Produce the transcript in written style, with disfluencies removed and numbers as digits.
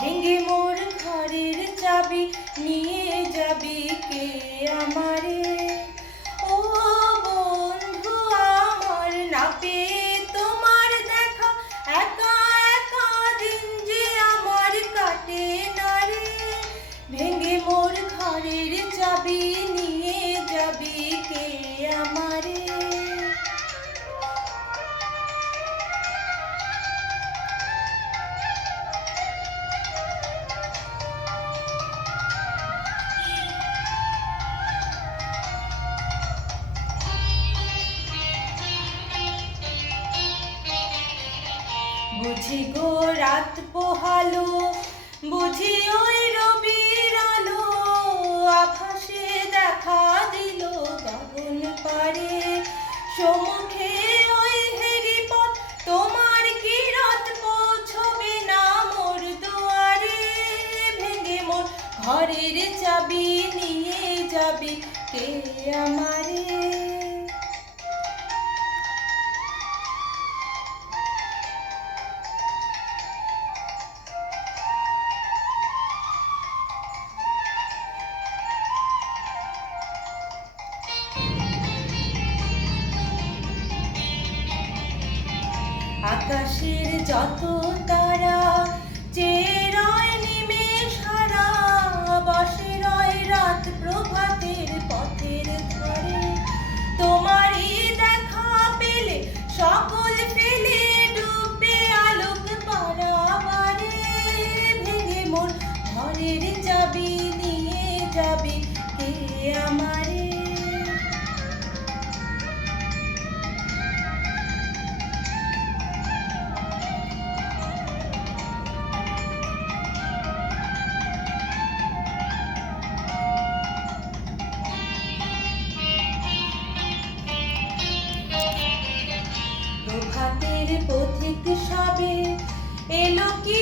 ভেঙে মোর ঘরের চাবি নিয়ে যাবি কে আমারে? ও বন্ধু আমার, না পেয়ে তোমার দেখা একা একা দিন যে আমার কাটে না রে। ভেঙে মোর ঘরের চাবি নিয়ে যাবি কে আমারে? বুঝি গো রাত পোহালো, বুঝি ওই রবির আলো, আভাসে দেখা দিল গগন পারে। সম্মুখে ওই হেরিপথ, তোমার কিরত পৌঁছবে না মোর দুয়ারে। ভেঙে মোর ঘরের চাবি নিয়ে যাবি কে আমারে? আকাশের যত তারা চেয়ে রয় নিমেষ হারা, বসে রয় রাত প্রভাতের পথের ধারে। তোমারই দেখা পেলে সকল ফেলে ডুববে আলোক পারাবারে। ভেঙে মোর ঘরের চাবি নিয়ে যাবি কে আমারে? প্রভাতের পথিক সবে এলো কি